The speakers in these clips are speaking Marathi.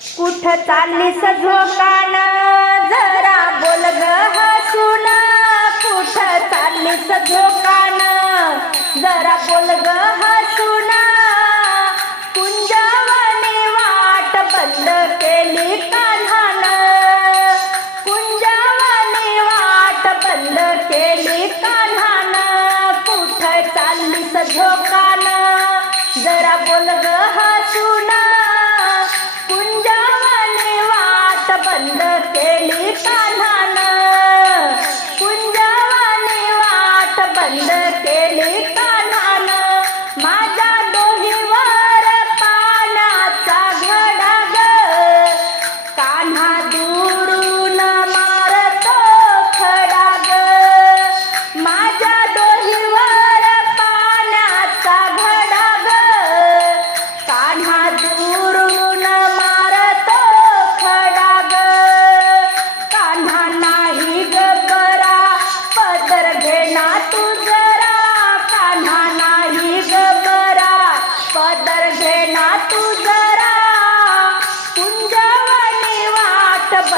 कुठ चाललीस सजोकान जरा बोल ग हसून कुठ चालली सजोकान जरा बोल ग हसून कुंजावणी वाट बंद केली कान्हान कुंजावणी वाट बंद केली कान्हान कुठ चाललीस सजोकान जरा बोल ग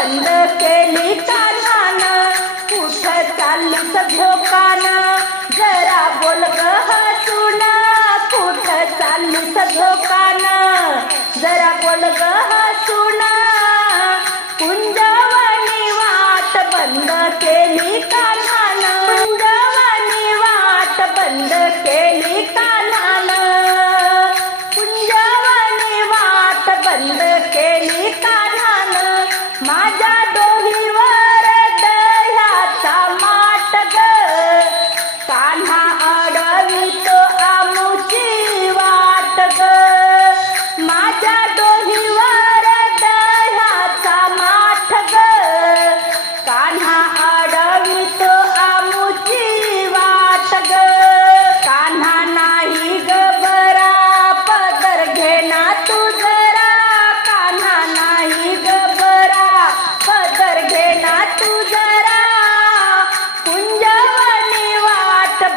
बंद केली कान्हान कुठ चाललीस झोकान जरा बोल ग हसून. कुठ चाललीस झोकान जरा बोल ग हसून. कुंजवणी वाट बंद केली कान्हान कुंजवणी वाट बंद केली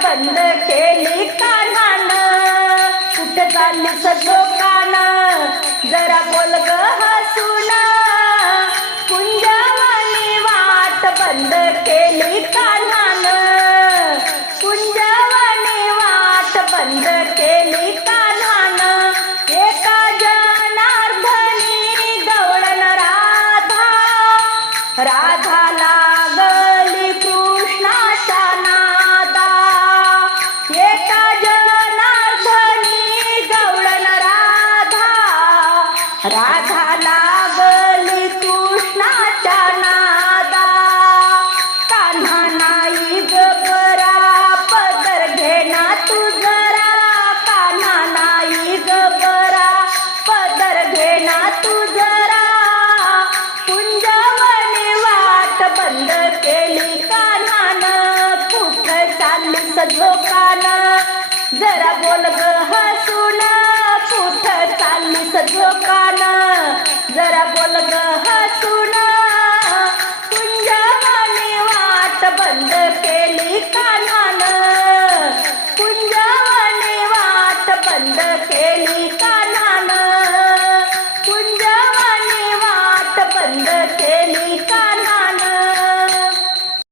कंद बंद केली कान्हान कुठ चालली सजोकान जरा बोल ग हसून. कुंजवानी वाट बंद केली कानान कुंजवानी वाट बंद केली कानान एका जनार्धनी गवळण राधा. राधाला लागली कृष्णाच्या नादा. कान्हा नाही ग पदर घेणा तू जरा. कान्हा नाही ग पदर घेणा तू जरा. वाट बंद केली कान्हान कुठ चालली सजोकान जरा बोल ग हसून. सजो कान जरा बोल ग हसून तुझ्या वाट बंद